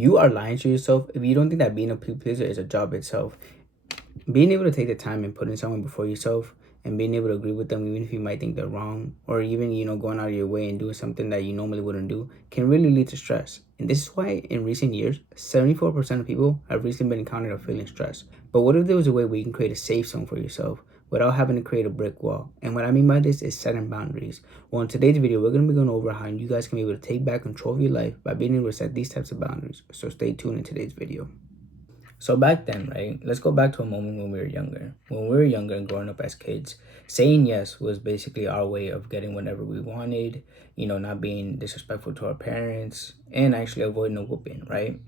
You are lying to yourself if you don't think that being a people pleaser is a job itself. Being able to take the time and putting someone before yourself and being able to agree with them even if you might think they're wrong, or even going out of your way and doing something that you normally wouldn't do, can really lead to stress. And this is why in recent years 74% of people have recently been encountered of feeling stressed. But what if there was a way where you can create a safe zone for yourself without having to create a brick wall? And what I mean by this is setting boundaries. Well, in today's video, we're going to be going over how you guys can be able to take back control of your life by being able to set these types of boundaries. So stay tuned in today's video. So back then, right? Let's go back to a moment when we were younger. When we were younger and growing up as kids, saying yes was basically our way of getting whatever we wanted, not being disrespectful to our parents, and actually avoiding a whooping, right?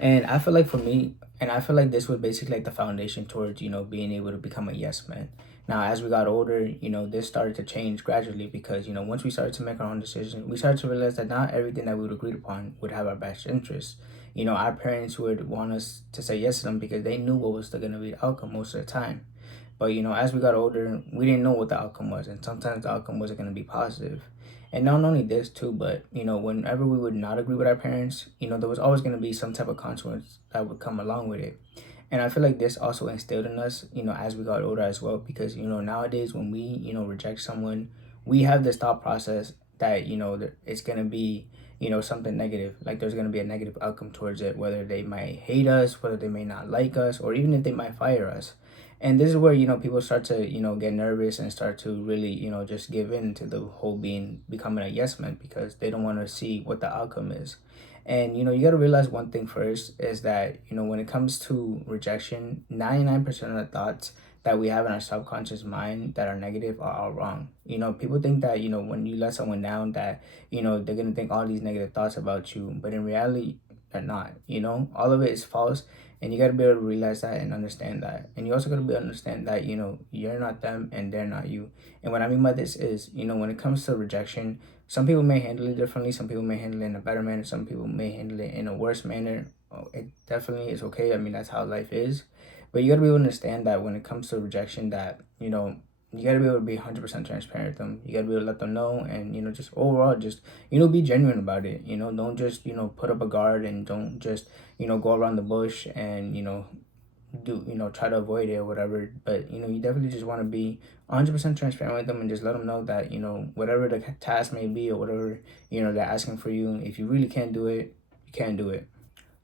And I feel like for me, and I feel like this was basically like the foundation towards, being able to become a yes man. Now, as we got older, this started to change gradually because, once we started to make our own decisions, we started to realize that not everything that we would agree upon would have our best interests. Our parents would want us to say yes to them because they knew what was going to be the outcome most of the time. But, as we got older, we didn't know what the outcome was. And sometimes the outcome wasn't going to be positive. And not only this too, but, whenever we would not agree with our parents, there was always going to be some type of consequence that would come along with it. And I feel like this also instilled in us, as we got older as well, because, nowadays when we, reject someone, we have this thought process that, it's going to be, something negative. Like there's going to be a negative outcome towards it, whether they might hate us, whether they may not like us, or even if they might fire us. And this is where, people start to, get nervous and start to really, just give in to the whole becoming a yes man because they don't want to see what the outcome is. And you got to realize one thing first is that when it comes to rejection, 99% of the thoughts that we have in our subconscious mind that are negative are all wrong. People think that when you let someone down that they're gonna think all these negative thoughts about you, but in reality, they're not. All of it is false, and you got to be able to realize that and understand that. And you also got to be able to understand that you're not them and they're not you. And what I mean by this is when it comes to rejection, some people may handle it differently. Some people may handle it in a better manner. Some people may handle it in a worse manner. It definitely is okay. I mean, that's how life is. But you gotta be able to understand that when it comes to rejection, that you gotta be able to be 100% transparent with them. You gotta be able to let them know, and just overall, just be genuine about it. Don't just put up a guard, and don't just go around the bush and do try to avoid it or whatever. But you definitely just want to be 100% transparent with them and just let them know that whatever the task may be or whatever they're asking for you, if you really can't do it, you can't do it.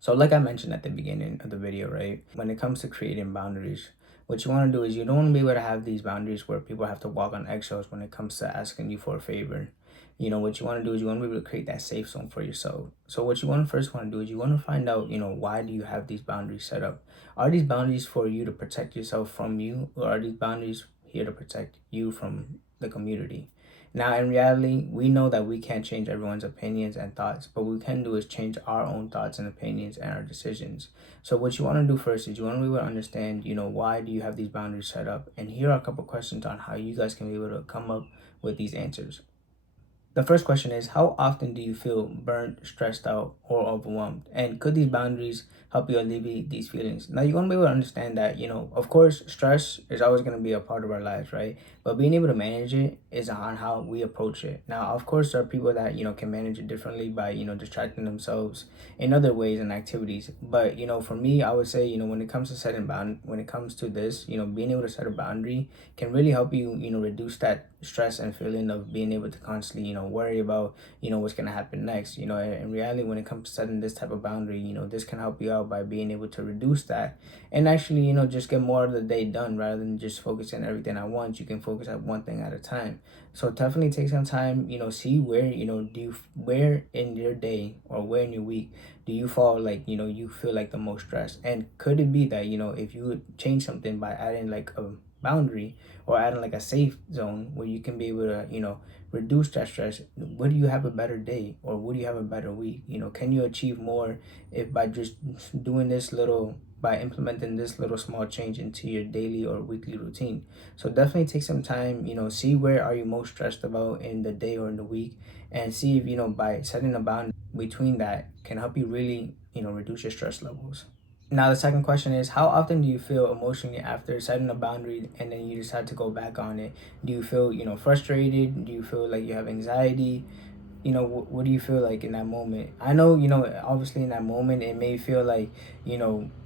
So like I mentioned at the beginning of the video, right, when it comes to creating boundaries, what you want to do is you don't want to be able to have these boundaries where people have to walk on eggshells when it comes to asking you for a favor. What you want to do is you want to be able to create that safe zone for yourself. So what you first want to do is you want to find out, why do you have these boundaries set up? Are these boundaries for you to protect yourself from you, or are these boundaries here to protect you from the community? Now, in reality, we know that we can't change everyone's opinions and thoughts, but what we can do is change our own thoughts and opinions and our decisions. So what you want to do first is you want to be able to understand, why do you have these boundaries set up? And here are a couple questions on how you guys can be able to come up with these answers. The first question is, how often do you feel burnt, stressed out, or overwhelmed? And could these boundaries help you alleviate these feelings? Now, you want to be able to understand that, of course, stress is always going to be a part of our lives, right? But being able to manage it is on how we approach it. Now, of course, there are people that, can manage it differently by, distracting themselves in other ways and activities. But, for me, I would say, when it comes to when it comes to this, being able to set a boundary can really help you, reduce that stress and feeling of being able to constantly, worry about, what's going to happen next. In reality, when it comes to setting this type of boundary, this can help you out by being able to reduce that and actually, just get more of the day done rather than just focusing on everything at once. You can focus on one thing at a time. So definitely take some time, see where, where in your day or where in your week do you fall like, you feel like the most stressed? And could it be that, if you would change something by adding like a boundary or adding like a safe zone where you can be able to reduce that stress, would you have a better day or would you have a better week? Can you achieve more if by just doing this little, by implementing this little small change into your daily or weekly routine? So definitely take some time, see where are you most stressed about in the day or in the week, and see if by setting a boundary between that can help you really reduce your stress levels. Now, the second question is, how often do you feel emotionally after setting a boundary and then you decide to go back on it? Do you feel, frustrated? Do you feel like you have anxiety? what do you feel like in that moment? I know, obviously in that moment it may feel like,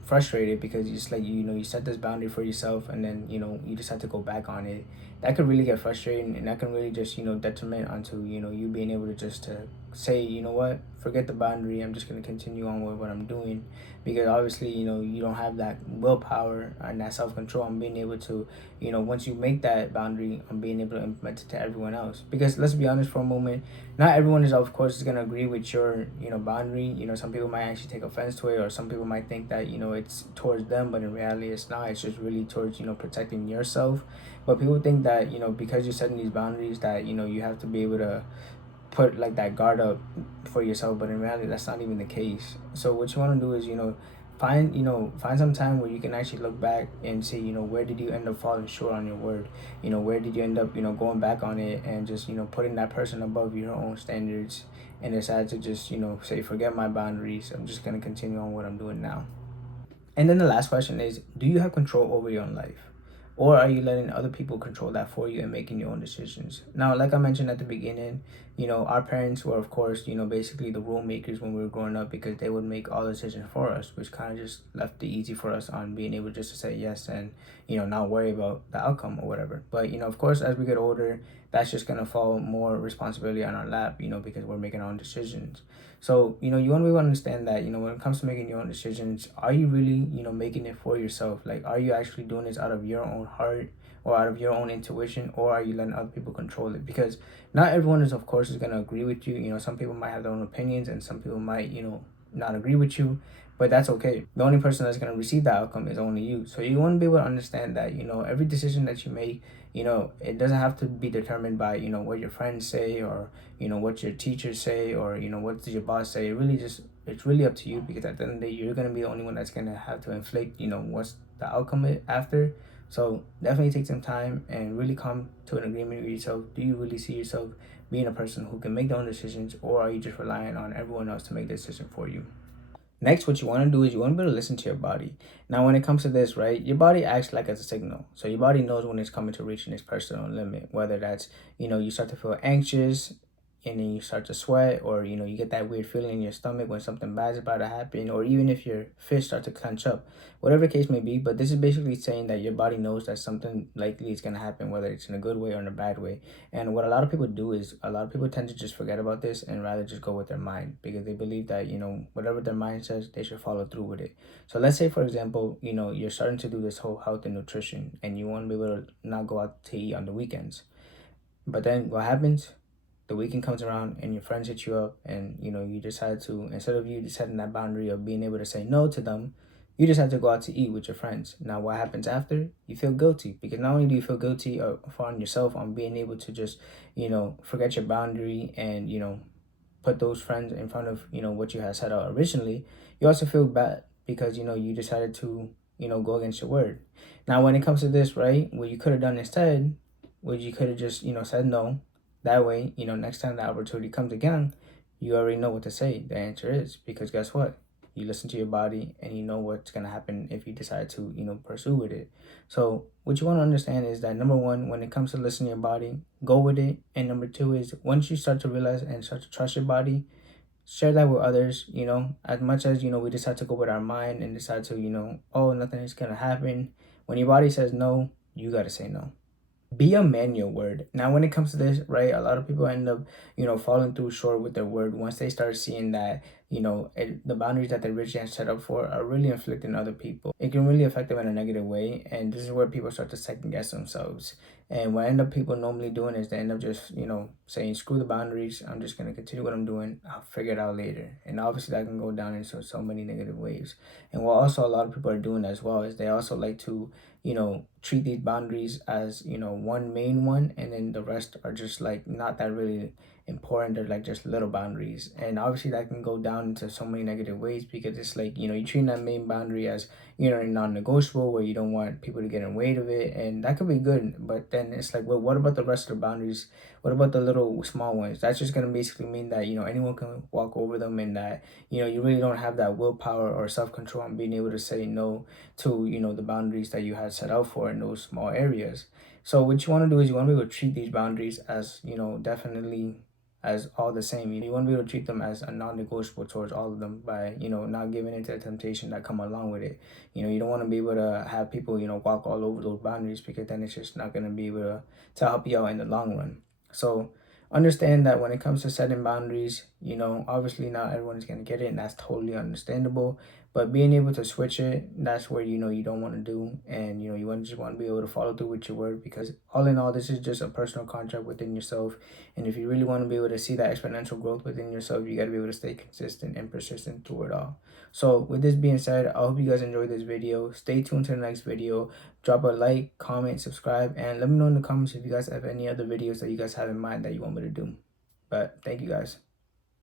frustrated because it's like, you set this boundary for yourself and then, you just have to go back on it. That could really get frustrating, and that can really just, detriment onto, you being able to just to say, you know what, forget the boundary. I'm just going to continue on with what I'm doing, because obviously, you don't have that willpower and that self-control on being able to, once you make that boundary, on being able to implement it to everyone else. Because let's be honest for a moment, not everyone is, of course, is going to agree with your, boundary. Some people might actually take offense to it, or some people might think that, it's towards them, but in reality it's not. It's just really towards, protecting yourself. But people think that, because you're setting these boundaries, that, you have to be able to put like that guard up for yourself, but in reality that's not even the case. So what you want to do is, find some time where you can actually look back and see, where did you end up falling short on your word, where did you end up, going back on it, and just, putting that person above your own standards, and decide to just, say, forget my boundaries, I'm just going to continue on what I'm doing now. And then the last question is, do you have control over your own life? Or are you letting other people control that for you and making your own decisions? Now, like I mentioned at the beginning, our parents were, of course, basically the rule makers when we were growing up, because they would make all the decisions for us, which kind of just left it easy for us on being able just to say yes and, not worry about the outcome or whatever. But, of course, as we get older, that's just going to fall more responsibility on our lap, because we're making our own decisions. So, you want to be able to understand that, when it comes to making your own decisions, are you really, making it for yourself? Like, are you actually doing this out of your own heart or out of your own intuition, or are you letting other people control it? Because not everyone is, of course, is going to agree with you. Some people might have their own opinions, and some people might, not agree with you, but that's okay. The only person that's going to receive that outcome is only you. So you want to be able to understand that, every decision that you make, it doesn't have to be determined by, what your friends say, or, what your teachers say, or, what does your boss say. It's really up to you, because at the end of the day, you're going to be the only one that's going to have to inflict, what's the outcome after. So definitely take some time and really come to an agreement with yourself. Do you really see yourself being a person who can make their own decisions, or are you just relying on everyone else to make the decision for you? Next, what you want to do is you want to be able to listen to your body. Now, when it comes to this, right, your body acts like as a signal. So your body knows when it's coming to reaching its personal limit, whether that's, you start to feel anxious and then you start to sweat, or, you get that weird feeling in your stomach when something bad's about to happen, or even if your fists start to clench up, whatever the case may be. But this is basically saying that your body knows that something likely is going to happen, whether it's in a good way or in a bad way. And what a lot of people do is, a lot of people tend to just forget about this and rather just go with their mind, because they believe that, whatever their mind says, they should follow through with it. So let's say, for example, you're starting to do this whole health and nutrition, and you want to be able to not go out to eat on the weekends. But then what happens? The weekend comes around and your friends hit you up, and you decide to, instead of you setting that boundary of being able to say no to them, you just have to go out to eat with your friends. Now what happens after? You feel guilty, because not only do you feel guilty on yourself on being able to just forget your boundary and put those friends in front of what you had set out originally, you also feel bad because you decided to go against your word. Now when it comes to this, right, what you could have done instead was you could have just said no. That way, next time the opportunity comes again, you already know what to say. The answer is, because guess what? You listen to your body and you know what's gonna happen if you decide to, pursue with it. So what you want to understand is that, number one, when it comes to listening to your body, go with it. And number two is, once you start to realize and start to trust your body, share that with others. As much as we decide to go with our mind and decide to, oh, nothing is gonna happen. When your body says no, you gotta say no. Be a man your word. Now when it comes to this, right, a lot of people end up falling through short with their word once they start seeing that the boundaries that they originally set up for are really inflicting other people. It can really affect them in a negative way, and this is where people start to second guess themselves. And what end up people normally doing is they end up just saying, screw the boundaries, I'm just going to continue what I'm doing, I'll figure it out later. And obviously that can go down into so many negative ways. And what also a lot of people are doing as well is they also like to treat these boundaries as one main one, and then the rest are just like not that really important. They're like just little boundaries, and obviously that can go down into so many negative ways, because it's like you treat that main boundary as non-negotiable, where you don't want people to get in the way of it, and that could be good. But then it's like, well, what about the rest of the boundaries? What about the little small ones? That's just gonna basically mean that anyone can walk over them, and that you really don't have that willpower or self-control on being able to say no to the boundaries that you had set out for in those small areas. So what you want to do is you want to be able to treat these boundaries as definitely as all the same. You want to be able to treat them as a non-negotiable towards all of them by, not giving into the temptation that come along with it. You don't want to be able to have people, walk all over those boundaries, because then it's just not going to be able to help you out in the long run. So understand that when it comes to setting boundaries, obviously not everyone's going to get it, and that's totally understandable. But being able to switch it, that's where you don't want to do, and you just want to be able to follow through with your word, because all in all, this is just a personal contract within yourself. And if you really want to be able to see that exponential growth within yourself, you got to be able to stay consistent and persistent through it all. So with this being said, I hope you guys enjoyed this video. Stay tuned to the next video. Drop a like, comment, subscribe, and let me know in the comments if you guys have any other videos that you guys have in mind that you want me to do. But thank you guys.